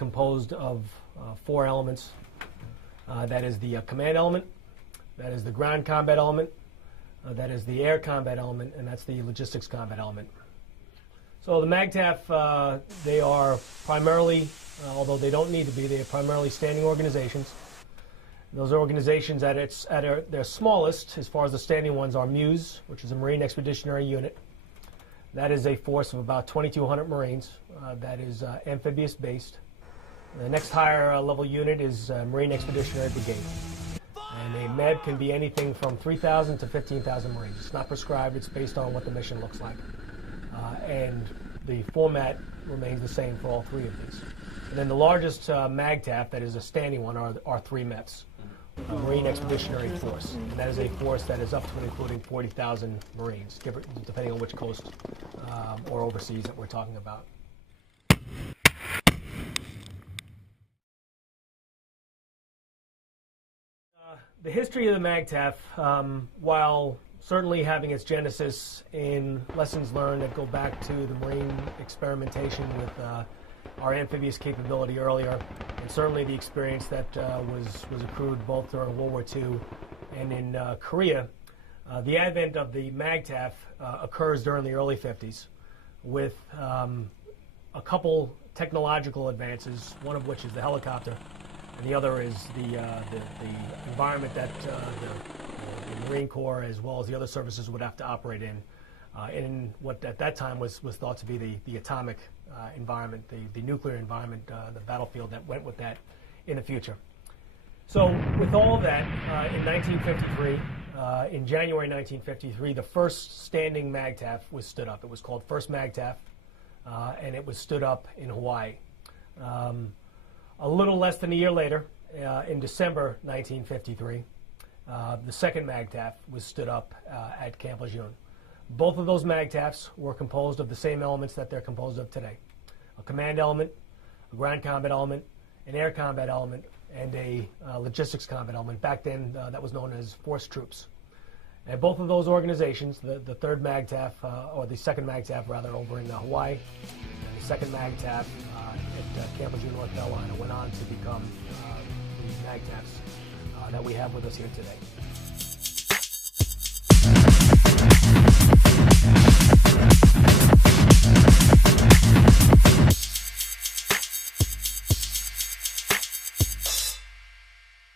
composed of four elements. That is the command element, that is the ground combat element, that is the air combat element, and that's the logistics combat element. So the MAGTF, they are primarily, although they don't need to be, they are primarily standing organizations. Those organizations at their smallest, as far as the standing ones, are MUSE, which is a Marine Expeditionary Unit. That is a force of about 2,200 Marines. That is amphibious based. The next higher level unit is Marine Expeditionary Brigade. And a MEB can be anything from 3,000 to 15,000 Marines. It's not prescribed, it's based on what the mission looks like. And the format remains the same for all three of these. And then the largest MAGTF, that is a standing one, are three MEPs. A Marine Expeditionary Force. And that is a force that is up to and including 40,000 Marines, depending on which coast or overseas that we're talking about. The history of the MAGTF, while certainly having its genesis in lessons learned that go back to the Marine experimentation with our amphibious capability earlier, and certainly the experience that was accrued both during World War II and in Korea, the advent of the MAGTF occurs during the early 50s with a couple technological advances, one of which is the helicopter, and the other is the environment that the Marine Corps as well as the other services would have to operate in what at that time was thought to be the atomic environment, the nuclear environment, the battlefield that went with that in the future. So with all of that, in 1953, in January 1953, the first standing MAGTF was stood up. It was called First MAGTF, and it was stood up in Hawaii. A little less than a year later, in December 1953, the second MAGTF was stood up at Camp Lejeune. Both of those MAGTFs were composed of the same elements that they're composed of today. A command element, a ground combat element, an air combat element, and a logistics combat element. Back then, that was known as force troops. And both of those organizations, the third MAGTF, or the second MAGTF rather, over in Hawaii, and the second MAGTF at Camp Lejeune, North Carolina, went on to become the MAGTFs that we have with us here today.